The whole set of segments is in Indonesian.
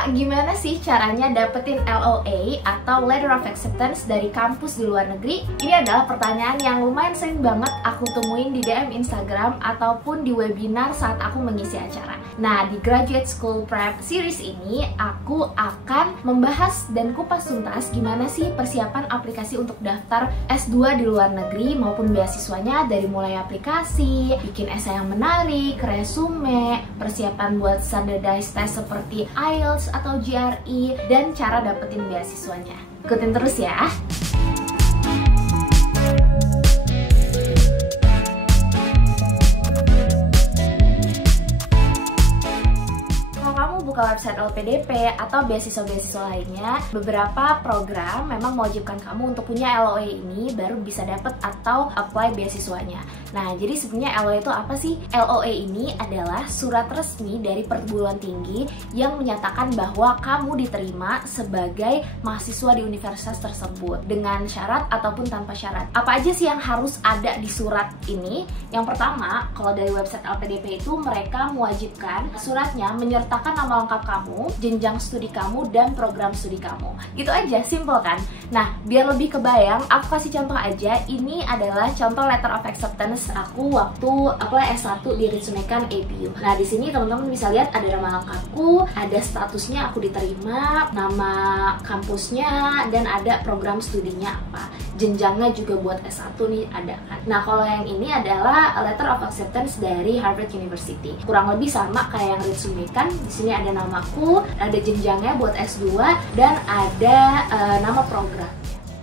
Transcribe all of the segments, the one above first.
Kak, gimana sih caranya dapetin LOA atau Letter of Acceptance dari kampus di luar negeri? Ini adalah pertanyaan yang lumayan sering banget aku temuin di DM Instagram ataupun di webinar saat aku mengisi acara. Nah, di Graduate School Prep Series ini, aku akan membahas dan kupas tuntas gimana sih persiapan aplikasi untuk daftar S2 di luar negeri maupun beasiswanya, dari mulai aplikasi, bikin esai yang menarik, resume, persiapan buat standardized test seperti IELTS atau GRE, dan cara dapetin beasiswanya. Ikutin terus ya. Buka website LPDP atau beasiswa-beasiswa lainnya, beberapa program memang mewajibkan kamu untuk punya LOA ini baru bisa dapet atau apply beasiswanya. Nah, jadi sebenarnya LOA itu apa sih? LOA ini adalah surat resmi dari perguruan tinggi yang menyatakan bahwa kamu diterima sebagai mahasiswa di universitas tersebut dengan syarat ataupun tanpa syarat. Apa aja sih yang harus ada di surat ini? Yang pertama, kalau dari website LPDP itu mereka mewajibkan suratnya menyertakan nama lengkap kamu, jenjang studi kamu, dan program studi kamu. Gitu aja, simple kan? Nah, biar lebih kebayang, aku kasih contoh aja. Ini adalah contoh letter of acceptance aku waktu apply S1 di Ritsunekan APU. Nah, di sini teman-teman bisa lihat ada nama lengkapku, ada statusnya aku diterima, nama kampusnya, dan ada program studinya apa. Jenjangnya juga buat S1 nih ada kan. Nah, kalau yang ini adalah letter of acceptance dari Harvard University. Kurang lebih sama kayak yang Ritsunekan. Di sini ada namaku, ada jenjangnya buat S2, dan ada nama program.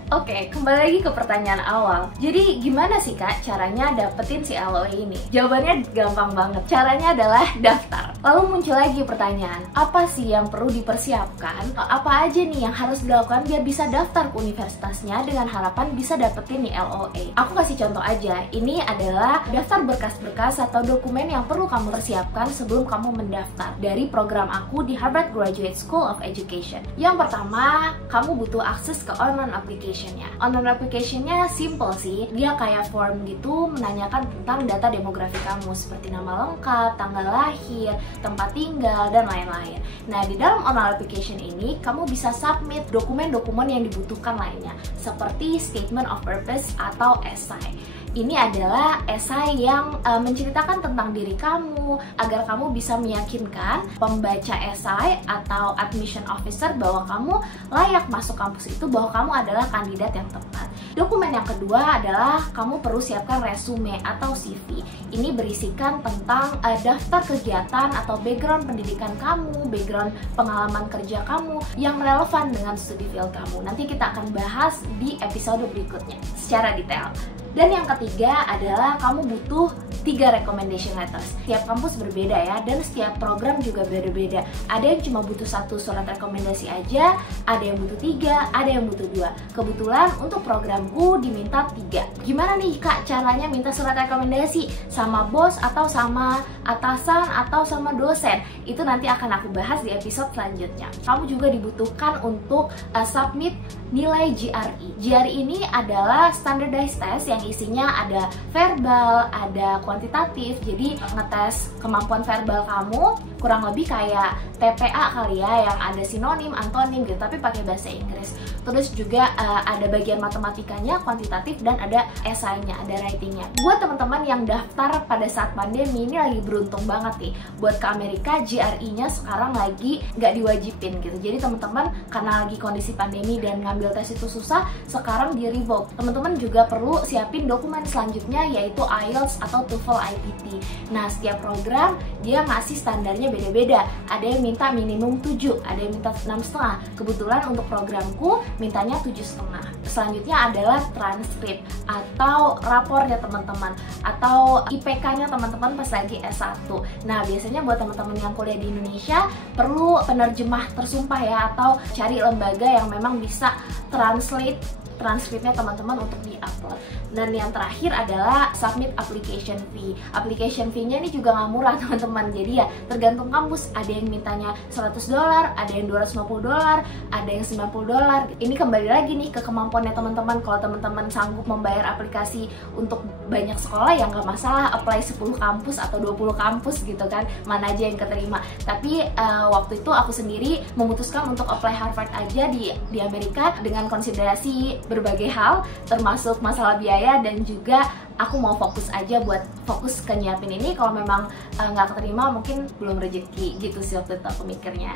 Oke, kembali lagi ke pertanyaan awal. Jadi gimana sih Kak caranya dapetin si LOA ini? Jawabannya gampang banget. Caranya adalah daftar. Lalu muncul lagi pertanyaan, apa sih yang perlu dipersiapkan? Apa aja nih yang harus dilakukan biar bisa daftar ke universitasnya dengan harapan bisa dapetin nih LOA? Aku kasih contoh aja. Ini adalah daftar berkas-berkas atau dokumen yang perlu kamu persiapkan sebelum kamu mendaftar dari program aku di Harvard Graduate School of Education. Yang pertama, kamu butuh akses ke online application. Online application-nya simple sih. Dia kayak form gitu, menanyakan tentang data demografi kamu seperti nama lengkap, tanggal lahir, tempat tinggal, dan lain-lain. Nah, di dalam online application ini kamu bisa submit dokumen-dokumen yang dibutuhkan lainnya seperti statement of purpose atau esai. Ini adalah esai yang menceritakan tentang diri kamu agar kamu bisa meyakinkan pembaca esai atau admission officer bahwa kamu layak masuk kampus itu, bahwa kamu adalah kandidat yang tepat. Dokumen yang kedua adalah kamu perlu siapkan resume atau CV. Ini berisikan tentang daftar kegiatan atau background pendidikan kamu, background pengalaman kerja kamu yang relevan dengan studi field kamu. Nanti kita akan bahas di episode berikutnya secara detail. Dan yang ketiga adalah kamu butuh 3 recommendation letters. Setiap kampus berbeda ya, dan setiap program juga beda-beda. Ada yang cuma butuh 1 surat rekomendasi aja, ada yang butuh 3, ada yang butuh 2. Kebetulan untuk programku diminta 3. Gimana nih Kak caranya minta surat rekomendasi? Sama bos atau sama atasan atau sama dosen? Itu nanti akan aku bahas di episode selanjutnya. Kamu juga dibutuhkan untuk submit nilai GRE. GRE ini adalah standardized test yang isinya ada verbal, ada kuantitatif. Jadi ngetes kemampuan verbal kamu kurang lebih kayak TPA kali ya, yang ada sinonim, antonim gitu, tapi pakai bahasa Inggris. Terus juga ada bagian matematikanya, kuantitatif, dan ada esainya, ada writingnya. Buat teman-teman yang daftar pada saat pandemi, ini lagi beruntung banget nih. Buat ke Amerika, GRE-nya sekarang lagi nggak diwajibin gitu. Jadi teman-teman karena lagi kondisi pandemi dan ngambil tes itu susah, sekarang di revoke. Teman-teman juga perlu siapin dokumen selanjutnya, yaitu IELTS atau TOEFL IPT. Nah, setiap program dia ngasih standarnya beda-beda. Ada yang minta minimum 7, ada yang minta 6,5. Kebetulan untuk programku mintanya 7,5. Selanjutnya adalah transkrip atau rapornya teman-teman, atau IPK-nya teman-teman pas lagi S1. Nah, biasanya buat teman-teman yang kuliah di Indonesia perlu penerjemah tersumpah ya, atau cari lembaga yang memang bisa translate transkripnya teman-teman untuk di-upload. Dan yang terakhir adalah submit application fee. Application fee-nya ini juga nggak murah teman-teman, jadi ya tergantung kampus, ada yang mintanya $100, ada yang $250, ada yang $90. Ini kembali lagi nih ke kemampuannya teman-teman. Kalau teman-teman sanggup membayar aplikasi untuk banyak sekolah ya nggak masalah, apply 10 kampus atau 20 kampus gitu kan, mana aja yang keterima. Tapi waktu itu aku sendiri memutuskan untuk apply Harvard aja di Amerika dengan konsiderasi berbagai hal, termasuk masalah biaya, dan juga aku mau fokus aja buat fokus ke nyiapin ini. Kalau memang nggak keterima mungkin belum rezeki gitu sih waktu itu aku mikirnya.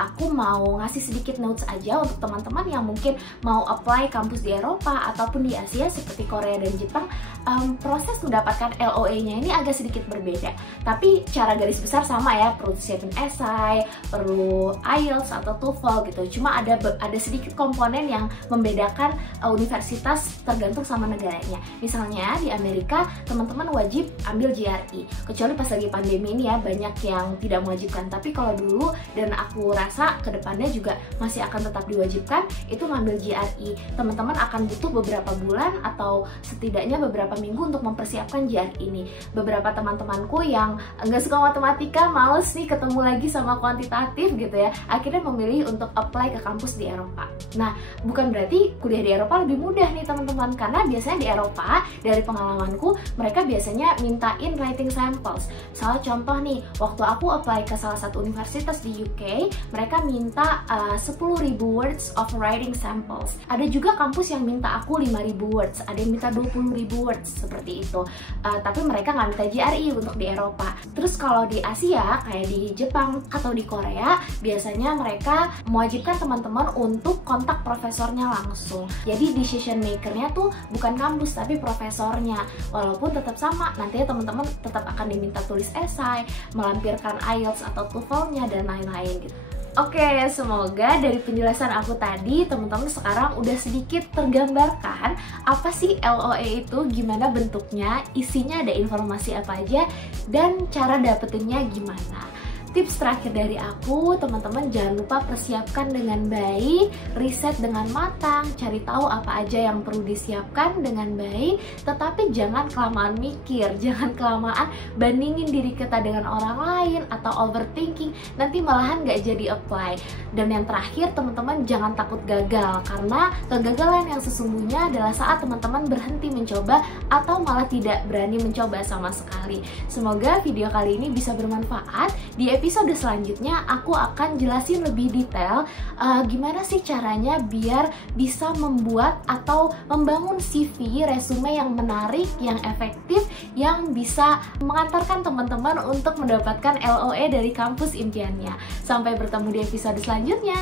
Aku mau ngasih sedikit notes aja untuk teman-teman yang mungkin mau apply kampus di Eropa ataupun di Asia seperti Korea dan Jepang. Proses mendapatkan LOA-nya ini agak sedikit berbeda, tapi cara garis besar sama ya, perlu siapin esai, perlu IELTS atau TOEFL gitu. Cuma ada sedikit komponen yang membedakan universitas tergantung sama negaranya. Misalnya di Amerika teman-teman wajib ambil GRE, kecuali pas lagi pandemi ini ya banyak yang tidak mewajibkan. Tapi kalau dulu, dan aku rasa kedepannya juga masih akan tetap diwajibkan, itu ngambil GRE. Teman-teman akan butuh beberapa bulan atau setidaknya beberapa minggu untuk mempersiapkan GRE ini. Beberapa teman-temanku yang nggak suka matematika, males nih ketemu lagi sama kuantitatif gitu ya, akhirnya memilih untuk apply ke kampus di Eropa. Nah, bukan berarti kuliah di Eropa lebih mudah nih teman-teman, karena biasanya di Eropa, dari pengalamanku, mereka biasanya mintain writing samples. Salah contoh nih, waktu aku apply ke salah satu universitas di UK, mereka minta 10.000 words of writing samples. Ada juga kampus yang minta aku 5.000 words, ada yang minta 20.000 words, seperti itu. Tapi mereka nggak minta GRE untuk di Eropa. Terus kalau di Asia, kayak di Jepang atau di Korea, biasanya mereka mewajibkan teman-teman untuk kontak profesornya langsung. Jadi decision makernya tuh bukan kampus, tapi profesornya. Walaupun tetap sama, nantinya teman-teman tetap akan diminta tulis esai, melampirkan IELTS atau TOEFL-nya, dan lain-lain gitu. Oke, semoga dari penjelasan aku tadi teman-teman sekarang udah sedikit tergambarkan apa sih LOA itu, gimana bentuknya, isinya ada informasi apa aja, dan cara dapetinnya gimana. Tips terakhir dari aku, teman-teman jangan lupa persiapkan dengan baik, riset dengan matang, cari tahu apa aja yang perlu disiapkan dengan baik, tetapi jangan kelamaan mikir, jangan kelamaan bandingin diri kita dengan orang lain atau overthinking, nanti malahan nggak jadi apply. Dan yang terakhir, teman-teman jangan takut gagal, karena kegagalan yang sesungguhnya adalah saat teman-teman berhenti mencoba atau malah tidak berani mencoba sama sekali. Semoga video kali ini bisa bermanfaat. Di episode selanjutnya aku akan jelasin lebih detail gimana sih caranya biar bisa membuat atau membangun CV, resume yang menarik, yang efektif, yang bisa mengantarkan teman-teman untuk mendapatkan LOA dari kampus impiannya. Sampai bertemu di episode selanjutnya.